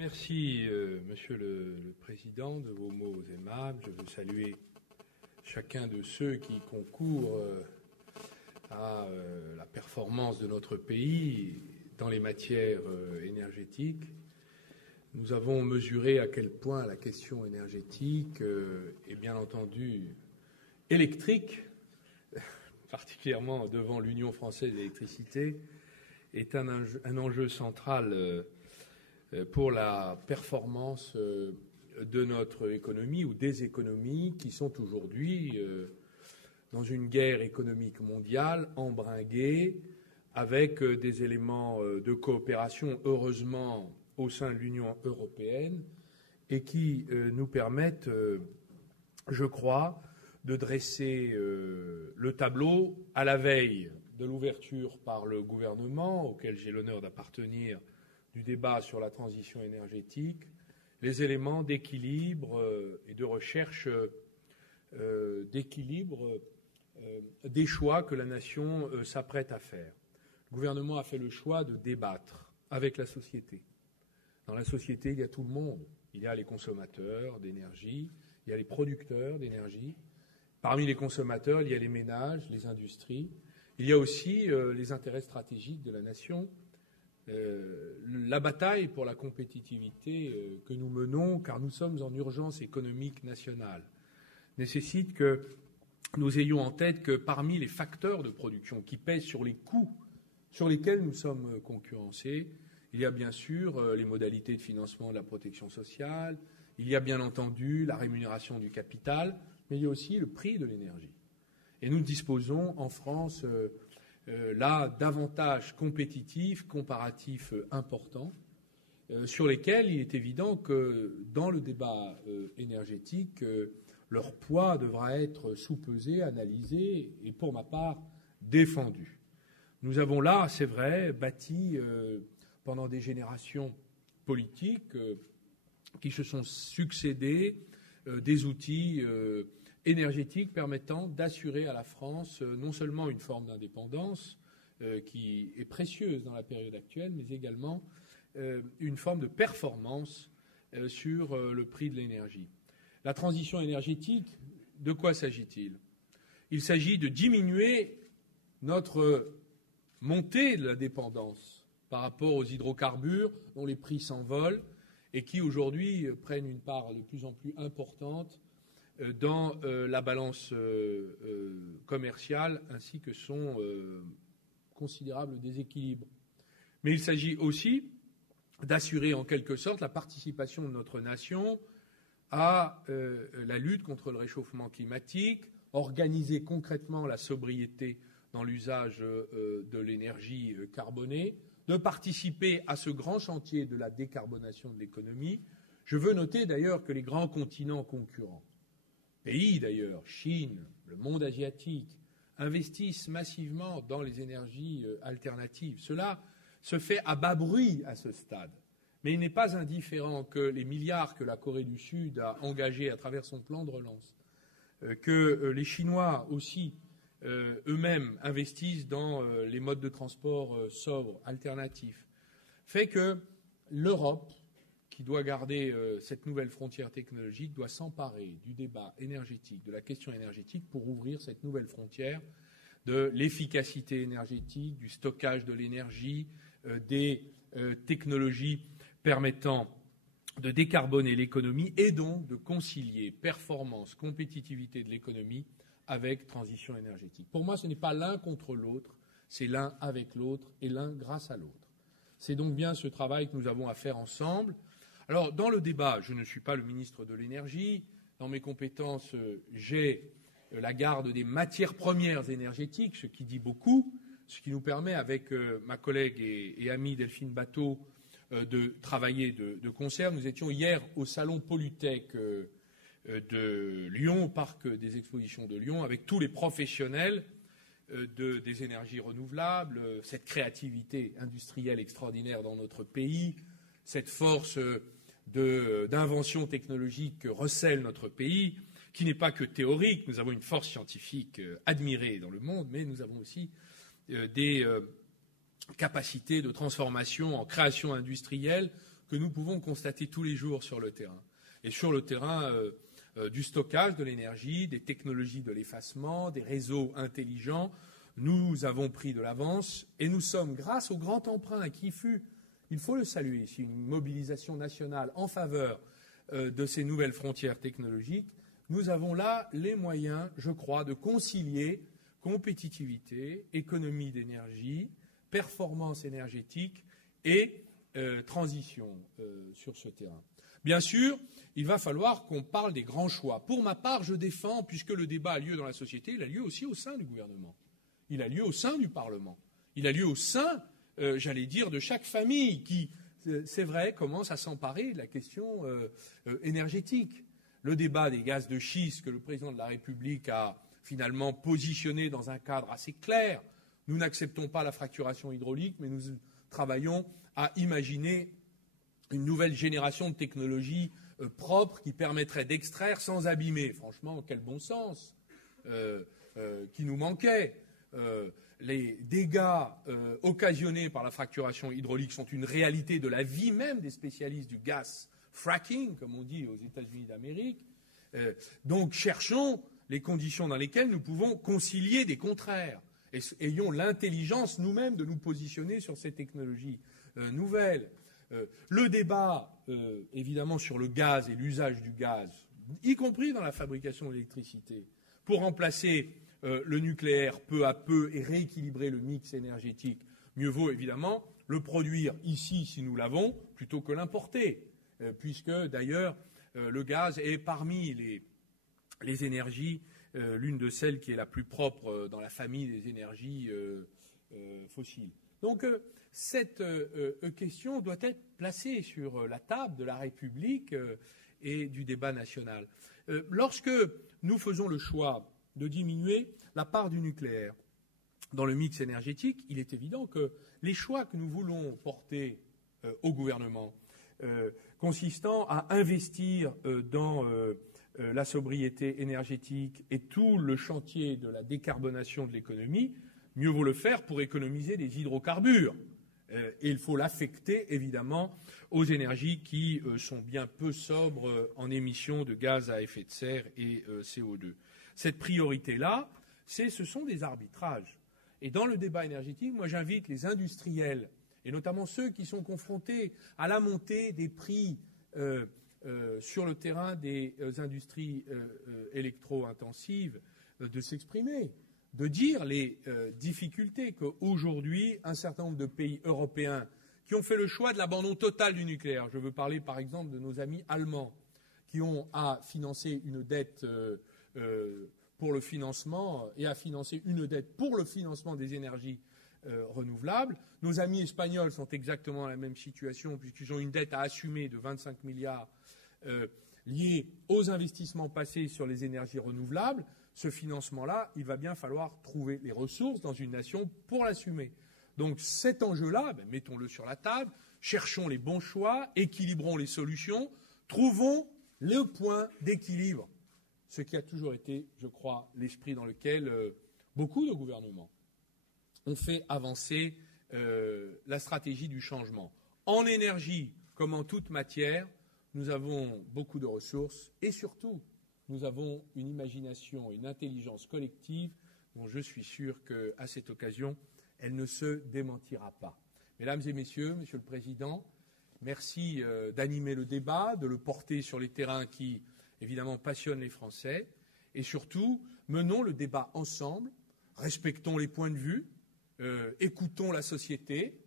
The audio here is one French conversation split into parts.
Merci, Monsieur le Président, de vos mots aimables. Je veux saluer chacun de ceux qui concourent à la performance de notre pays dans les matières énergétiques. Nous avons mesuré à quel point la question énergétique est bien entendu électrique, particulièrement devant l'Union française d'électricité, est un enjeu central pour la performance de notre économie ou des économies qui sont aujourd'hui dans une guerre économique mondiale embringuée avec des éléments de coopération, heureusement, au sein de l'Union européenne et qui nous permettent, je crois, de dresser le tableau à la veille de l'ouverture par le gouvernement, auquel j'ai l'honneur d'appartenir, du débat sur la transition énergétique, les éléments d'équilibre et de recherche d'équilibre des choix que la nation s'apprête à faire. Le gouvernement a fait le choix de débattre avec la société. Dans la société, il y a tout le monde. Il y a les consommateurs d'énergie, il y a les producteurs d'énergie. Parmi les consommateurs, il y a les ménages, les industries. Il y a aussi les intérêts stratégiques de la nation. La bataille pour la compétitivité que nous menons, car nous sommes en urgence économique nationale, nécessite que nous ayons en tête que parmi les facteurs de production qui pèsent sur les coûts sur lesquels nous sommes concurrencés, il y a bien sûr les modalités de financement de la protection sociale, il y a bien entendu la rémunération du capital, mais il y a aussi le prix de l'énergie. Et nous disposons en France là d'avantages compétitifs, comparatifs importants, sur lesquels il est évident que dans le débat énergétique, leur poids devra être sous-pesé, analysé et, pour ma part, défendu. Nous avons là, c'est vrai, bâti pendant des générations politiques qui se sont succédés des outils énergétiques permettant d'assurer à la France non seulement une forme d'indépendance qui est précieuse dans la période actuelle, mais également une forme de performance sur le prix de l'énergie. La transition énergétique, de quoi s'agit-il ? Il s'agit de diminuer notre montée de la dépendance par rapport aux hydrocarbures dont les prix s'envolent et qui aujourd'hui prennent une part de plus en plus importante dans la balance commerciale ainsi que son considérable déséquilibre. Mais il s'agit aussi d'assurer en quelque sorte la participation de notre nation à la lutte contre le réchauffement climatique, organiser concrètement la sobriété dans l'usage de l'énergie carbonée, de participer à ce grand chantier de la décarbonation de l'économie. Je veux noter d'ailleurs que les grands continents concurrents, pays d'ailleurs, Chine, le monde asiatique, investissent massivement dans les énergies alternatives. Cela se fait à bas bruit à ce stade. Mais il n'est pas indifférent que les milliards que la Corée du Sud a engagés à travers son plan de relance, que les Chinois aussi eux-mêmes investissent dans les modes de transport sobres, alternatifs, fait que l'Europe, qui doit garder cette nouvelle frontière technologique, doit s'emparer du débat énergétique, de la question énergétique, pour ouvrir cette nouvelle frontière de l'efficacité énergétique, du stockage de l'énergie, des technologies permettant de décarboner l'économie et donc de concilier performance, compétitivité de l'économie avec transition énergétique. Pour moi, ce n'est pas l'un contre l'autre, c'est l'un avec l'autre et l'un grâce à l'autre. C'est donc bien ce travail que nous avons à faire ensemble. Alors, dans le débat, je ne suis pas le ministre de l'Énergie. Dans mes compétences, j'ai la garde des matières premières énergétiques, ce qui dit beaucoup, ce qui nous permet, avec ma collègue et amie Delphine Batho, de travailler de concert. Nous étions hier au salon Polytech de Lyon, au parc des expositions de Lyon, avec tous les professionnels des énergies renouvelables, cette créativité industrielle extraordinaire dans notre pays, cette force d'invention technologique que recèle notre pays, qui n'est pas que théorique. Nous avons une force scientifique admirée dans le monde, mais nous avons aussi des capacités de transformation en création industrielle que nous pouvons constater tous les jours sur le terrain. Et sur le terrain du stockage de l'énergie, des technologies de l'effacement, des réseaux intelligents, nous avons pris de l'avance et nous sommes, grâce au grand emprunt qui fut, il faut le saluer ici, une mobilisation nationale en faveur de ces nouvelles frontières technologiques, nous avons là les moyens, je crois, de concilier compétitivité, économie d'énergie, performance énergétique et transition sur ce terrain. Bien sûr, il va falloir qu'on parle des grands choix. Pour ma part, je défends, puisque le débat a lieu dans la société, il a lieu aussi au sein du gouvernement. Il a lieu au sein du Parlement. Il a lieu au sein, j'allais dire, de chaque famille qui, c'est vrai, commence à s'emparer de la question énergétique. Le débat des gaz de schiste que le président de la République a finalement positionné dans un cadre assez clair. Nous n'acceptons pas la fracturation hydraulique, mais nous travaillons à imaginer une nouvelle génération de technologies propres qui permettrait d'extraire sans abîmer. Franchement, quel bon sens qui nous manquait. Les dégâts occasionnés par la fracturation hydraulique sont une réalité de la vie même des spécialistes du gas fracking, comme on dit aux États-Unis d'Amérique. Donc cherchons les conditions dans lesquelles nous pouvons concilier des contraires. Et ayons l'intelligence nous-mêmes de nous positionner sur ces technologies nouvelles. Le débat, évidemment, sur le gaz et l'usage du gaz, y compris dans la fabrication d'électricité, pour remplacer le nucléaire peu à peu et rééquilibrer le mix énergétique, mieux vaut évidemment le produire ici, si nous l'avons, plutôt que l'importer, puisque d'ailleurs le gaz est parmi les énergies l'une de celles qui est la plus propre dans la famille des énergies fossiles. Donc cette question doit être placée sur la table de la République et du débat national. Lorsque nous faisons le choix de diminuer la part du nucléaire dans le mix énergétique, il est évident que les choix que nous voulons porter au gouvernement, consistant à investir dans la sobriété énergétique et tout le chantier de la décarbonation de l'économie, mieux vaut le faire pour économiser des hydrocarbures. Et il faut l'affecter, évidemment, aux énergies qui sont bien peu sobres en émissions de gaz à effet de serre et CO2. Cette priorité-là, ce sont des arbitrages. Et dans le débat énergétique, moi j'invite les industriels, et notamment ceux qui sont confrontés à la montée des prix sur le terrain des industries électro-intensives, de s'exprimer, de dire les difficultés qu'aujourd'hui un certain nombre de pays européens qui ont fait le choix de l'abandon total du nucléaire, je veux parler par exemple de nos amis allemands, qui ont à financer une dette pour le financement et à financer une dette pour le financement des énergies renouvelables. Nos amis espagnols sont exactement dans la même situation puisqu'ils ont une dette à assumer de 25 milliards liée aux investissements passés sur les énergies renouvelables. Ce financement-là, il va bien falloir trouver les ressources dans une nation pour l'assumer. Donc cet enjeu-là, mettons-le sur la table, cherchons les bons choix, équilibrons les solutions, trouvons le point d'équilibre. Ce qui a toujours été, je crois, l'esprit dans lequel beaucoup de gouvernements ont fait avancer la stratégie du changement. En énergie, comme en toute matière, nous avons beaucoup de ressources et surtout, nous avons une imagination, une intelligence collective dont je suis sûr qu'à cette occasion, elle ne se démentira pas. Mesdames et messieurs, Monsieur le Président, merci d'animer le débat, de le porter sur les terrains qui, évidemment, passionnent les Français. Et surtout, menons le débat ensemble, respectons les points de vue, écoutons la société,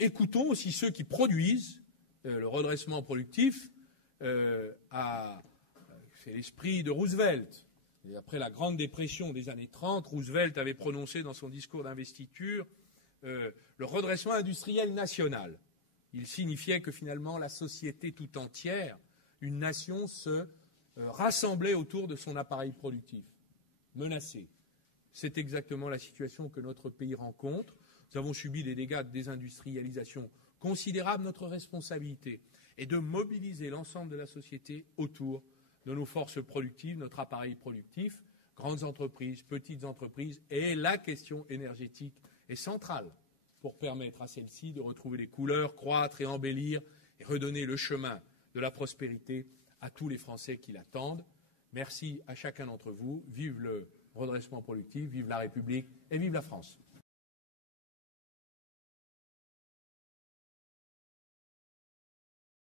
écoutons aussi ceux qui produisent. Le redressement productif c'est l'esprit de Roosevelt. Et après la Grande Dépression des années 30, Roosevelt avait prononcé dans son discours d'investiture le redressement industriel national. Il signifiait que finalement la société tout entière, une nation, se rassemblait autour de son appareil productif, menacé. C'est exactement la situation que notre pays rencontre. Nous avons subi des dégâts de désindustrialisation considérables. Notre responsabilité est de mobiliser l'ensemble de la société autour de nos forces productives, notre appareil productif, grandes entreprises, petites entreprises, et la question énergétique est centrale pour permettre à celle-ci de retrouver les couleurs, croître et embellir et redonner le chemin de la prospérité à tous les Français qui l'attendent. Merci à chacun d'entre vous. Vive le redressement productif, vive la République et vive la France.